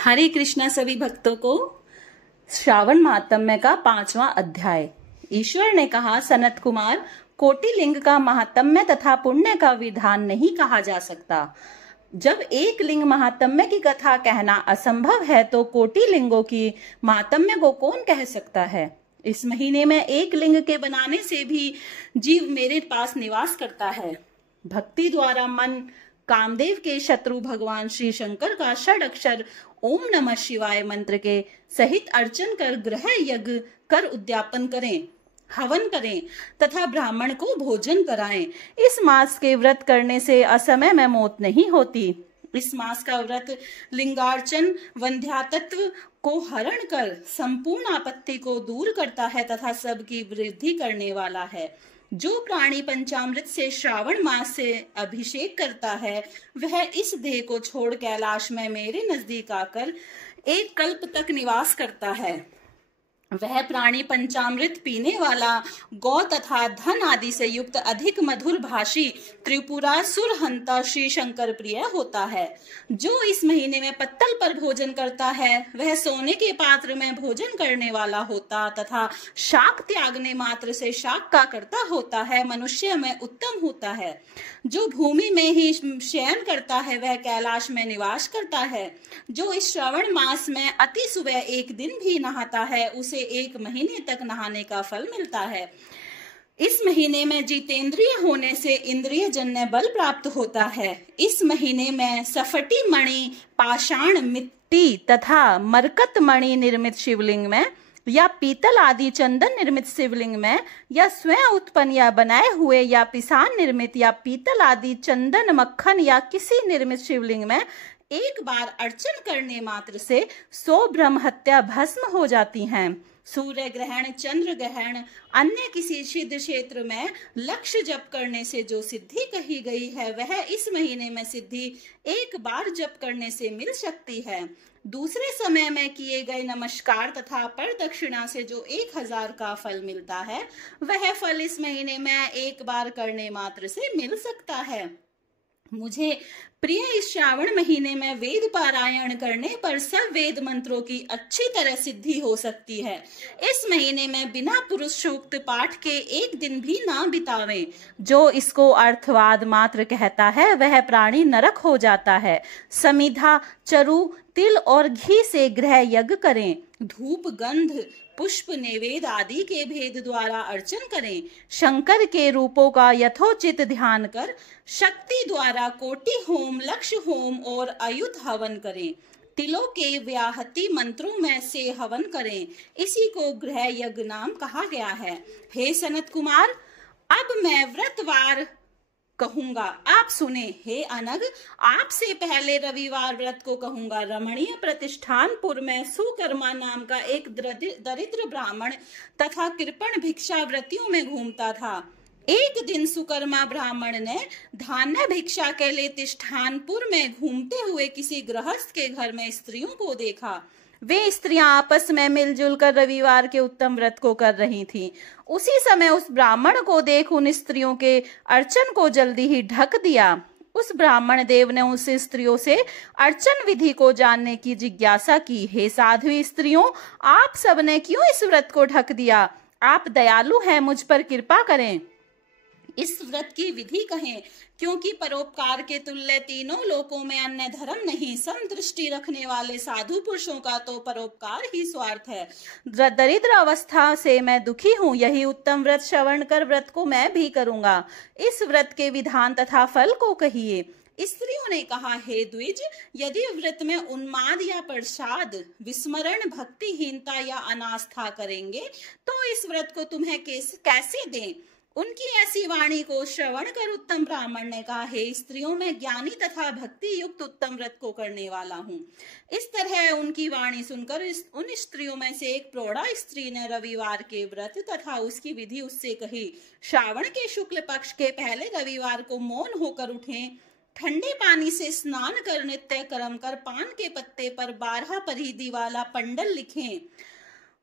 हरे कृष्णा सभी भक्तों को। श्रावण महात्म्य का 5वां अध्याय। ईश्वर ने कहा, सनत कुमार, कोटि लिंग का महात्म्य तथा पुण्य का विधान नहीं कहा जा सकता। जब एक लिंग महात्म्य की कथा कहना असंभव है तो कोटि लिंगों की महात्म्य को कौन कह सकता है। इस महीने में एक लिंग के बनाने से भी जीव मेरे पास निवास करता है। भक्ति द्वारा मन कामदेव के शत्रु भगवान श्री शंकर का षड अक्षर ओम नमः शिवाय मंत्र के सहित अर्चन कर ग्रह यज्ञ कर उद्यापन करें, हवन करें तथा ब्राह्मण को भोजन कराएं। इस मास के व्रत करने से असमय में मौत नहीं होती। इस मास का व्रत लिंगार्चन वंध्यातत्व को हरण कर संपूर्ण आपत्ति को दूर करता है तथा सबकी वृद्धि करने वाला है। जो प्राणी पंचामृत से श्रावण मास से अभिषेक करता है वह इस देह को छोड़ कैलाश में मेरे नजदीक आकर एक कल्प तक निवास करता है। वह प्राणी पंचामृत पीने वाला, गौ तथा धन आदि से युक्त अधिक मधुर भाषी त्रिपुरासुर हंता श्री शंकर प्रिय होता है। जो इस महीने में पत्तल पर भोजन करता है वह सोने के पात्र में भोजन करने वाला होता तथा शाक त्यागने मात्र से शाक का कर्ता होता है, मनुष्य में उत्तम होता है। जो भूमि में ही शयन करता है वह कैलाश में निवास करता है। जो इस श्रावण मास में अति सुबह एक दिन भी नहाता है उसे एक महीने तक नहाने का फल मिलता है। इस महीने में जितेंद्रिय होने से इंद्रिय जन्य बल प्राप्त होता है। इस महीने में सफटी मणि, पाषाण, मिट्टी तथा मरकत मणि निर्मित शिवलिंग में या पीतल आदि चंदन निर्मित शिवलिंग में या स्वयं उत्पन्न या बनाए हुए या पिसान निर्मित या पीतल आदि चंदन मक्खन या किसी निर्मित शिवलिंग में एक बार अर्चन करने मात्र से 100 ब्रह्म हत्या भस्म हो जाती हैं। सूर्य ग्रहण, चंद्र ग्रहण, अन्य किसी सिद्ध क्षेत्र में लक्ष्य जप करने से जो सिद्धि कही गई है वह इस महीने में सिद्धि एक बार जप करने से मिल सकती है। दूसरे समय में किए गए नमस्कार तथा पर दक्षिणा से जो 1000 का फल मिलता है वह फल इस महीने में एक बार करने मात्र से मिल सकता है। मुझे प्रिय इस श्रावण महीने में वेद पारायण करने पर सब वेद मंत्रों की अच्छी तरह सिद्धि हो सकती है। इस महीने में बिना पुरुष सूक्त पाठ के एक दिन भी ना बितावें। जो इसको अर्थवाद मात्र कहता है वह प्राणी नरक हो जाता है। समिधा, चरु, तिल और घी से गृह यज्ञ करें। धूप, गंध, पुष्प, नैवेद्य आदि के भेद द्वारा अर्चन करें। शंकर के रूपों का यथोचित ध्यान कर शक्ति द्वारा कोटि होम, लक्ष्य होम और अयुत हवन करें। तिलों के व्याहति मंत्रों में से हवन करें। इसी को गृह यज्ञ नाम कहा गया है। हे सनत कुमार, अब मैं व्रतवार कहूंगा, आप सुने। हे अनग, आपसे पहले रविवार व्रत को कहूंगा। रमणीय प्रतिष्ठानपुर में सुकर्मा नाम का एक दरिद्र ब्राह्मण तथा कृपण भिक्षावृत्तियों में घूमता था। एक दिन सुकर्मा ब्राह्मण ने धान्य भिक्षा के लिए तिष्ठानपुर में घूमते हुए किसी गृहस्थ के घर में स्त्रियों को देखा। वे स्त्रियां आपस में मिलजुल कर रविवार के उत्तम व्रत को कर रही थीं। उसी समय उस ब्राह्मण को देख उन स्त्रियों के अर्चन को जल्दी ही ढक दिया। उस ब्राह्मण देव ने उस स्त्रियों से अर्चन विधि को जानने की जिज्ञासा की। हे साध्वी स्त्रियों, आप सबने क्यों इस व्रत को ढक दिया? आप दयालु हैं, मुझ पर कृपा करें। इस व्रत की विधि कहें, क्योंकि परोपकार के तुल्य तीनों लोकों में अन्य धर्म नहीं। समदृष्टि रखने वाले साधु पुरुषों का तो परोपकार ही स्वार्थ है। दरिद्र अवस्था से मैं दुखी हूँ, यही उत्तम व्रत श्रवण कर व्रत को मैं भी करूंगा। इस व्रत के विधान तथा फल को कहिए। स्त्रियों ने कहा, हे द्विज, यदि व्रत में उन्माद या प्रसाद, विस्मरण, भक्तिहीनता या अनास्था करेंगे तो इस व्रत को तुम्हें कैसे दें? उनकी ऐसी वाणी को श्रवण कर उत्तम ब्राह्मण ने कहा, हे स्त्रियों, मैं ज्ञानी तथा भक्ति युक्त उत्तम व्रत को करने वाला हूँ। इस तरह उनकी वाणी सुनकर उन स्त्रियों में से एक प्रौढ़ा स्त्री ने रविवार के व्रत तथा उसकी विधि उससे कही। श्रावण के शुक्ल पक्ष के पहले रविवार को मौन होकर उठें, ठंडे पानी से स्नान कर नित्य कर्म कर पान के पत्ते पर 12 परिधि वाला पंडल लिखें।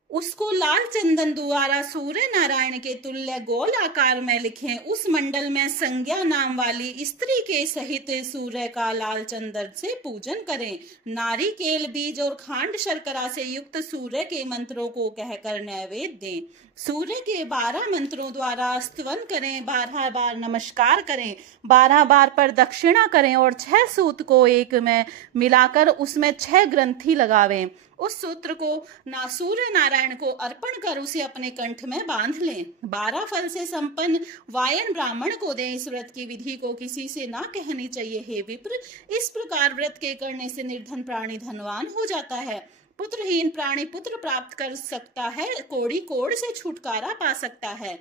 उसको लाल चंदन द्वारा सूर्य नारायण के तुल्य गोल आकार में लिखें। उस मंडल में संज्ञा नाम वाली स्त्री के सहित सूर्य का लाल चंदन से पूजन करें। नारिकेल बीज और खांड शर्करा से युक्त सूर्य के मंत्रों को कहकर नैवेद्य दें। सूर्य के 12 मंत्रों द्वारा स्तवन करें, 12 बार नमस्कार करें, 12 बार पर दक्षिणा करें और 6 सूत को एक में मिलाकर उसमें 6 ग्रंथि लगावें। उस सूत्र को सूर्य नारायण को अर्पण कर उसे अपने कंठ में बांध लें। 12 फल से संपन्न वायन ब्राह्मण को दें। इस व्रत की विधि को किसी से ना कहनी चाहिए। हे विप्र, इस प्रकार व्रत के करने से निर्धन प्राणी धनवान हो जाता है, पुत्रहीन प्राणी पुत्र प्राप्त कर सकता है, कोड़ी कोड़ से छुटकारा पा सकता है।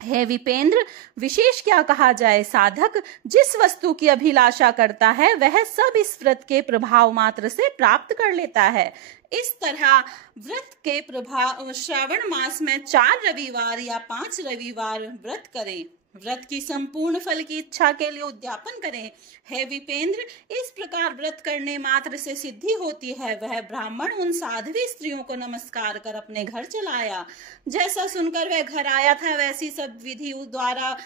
हे विपेंद्र, विशेष क्या कहा जाए। साधक जिस वस्तु की अभिलाषा करता है वह सब इस व्रत के प्रभाव मात्र से प्राप्त कर लेता है। इस तरह व्रत के प्रभाव श्रावण मास में 4 रविवार या 5 रविवार व्रत करें। व्रत की संपूर्ण फल की इच्छा के लिए उद्यापन करें। हे विपेंद्र, इस प्रकार व्रत करने मात्र से सिद्धि होती है। वह ब्राह्मण उन साध्वी स्त्रियों को नमस्कार कर अपने घर चला आया। जैसा सुनकर वह घर आया था वैसी सब विधि द्वारा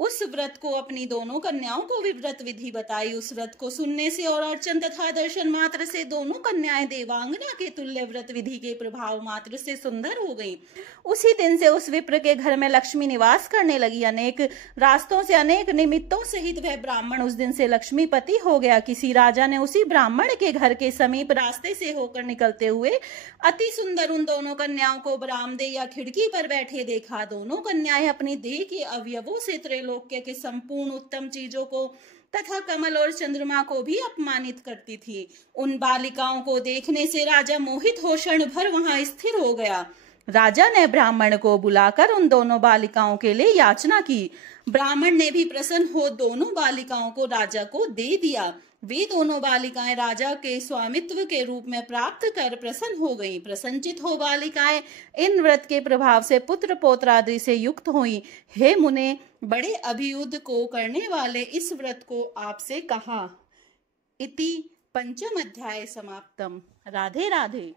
उस व्रत को अपनी दोनों कन्याओं को भी व्रत विधि बताई। उस व्रत को सुनने से और अर्चन तथा दर्शन मात्र से दोनों कन्याएं देवांगना के तुल्य व्रत विधि के प्रभाव मात्र से सुंदर हो गईं। उसी दिन से उस विप्र के घर में लक्ष्मी निवास करने लगी। अनेक रास्तों से, अनेक निमित्तों सहित वह ब्राह्मण उस दिन से लक्ष्मीपति हो गया। किसी राजा ने उसी ब्राह्मण के घर के समीप रास्ते से होकर निकलते हुए अति सुंदर उन दोनों कन्याओं को बरामदे या खिड़की पर बैठे देखा। दोनों कन्याएं अपनी देह के अवयवों से त्रैलोक्य के संपूर्ण उत्तम चीजों को तथा कमल और चंद्रमा को भी अपमानित करती थी। उन बालिकाओं को देखने से राजा मोहित हो क्षण भर वहां स्थिर हो गया। राजा ने ब्राह्मण को बुलाकर उन दोनों बालिकाओं के लिए याचना की। ब्राह्मण ने भी प्रसन्न हो दोनों बालिकाओं को राजा को दे दिया। वे दोनों बालिकाएं राजा के स्वामित्व के रूप में प्राप्त कर प्रसन्न हो गईं। प्रसन्नचित हो बालिकाएं इन व्रत के प्रभाव से पुत्र पौत्र आदि से युक्त हुई। हे मुने, बड़े अभियुद्ध को करने वाले इस व्रत को आपसे कहा। इति 5म अध्याय समाप्तम। राधे राधे।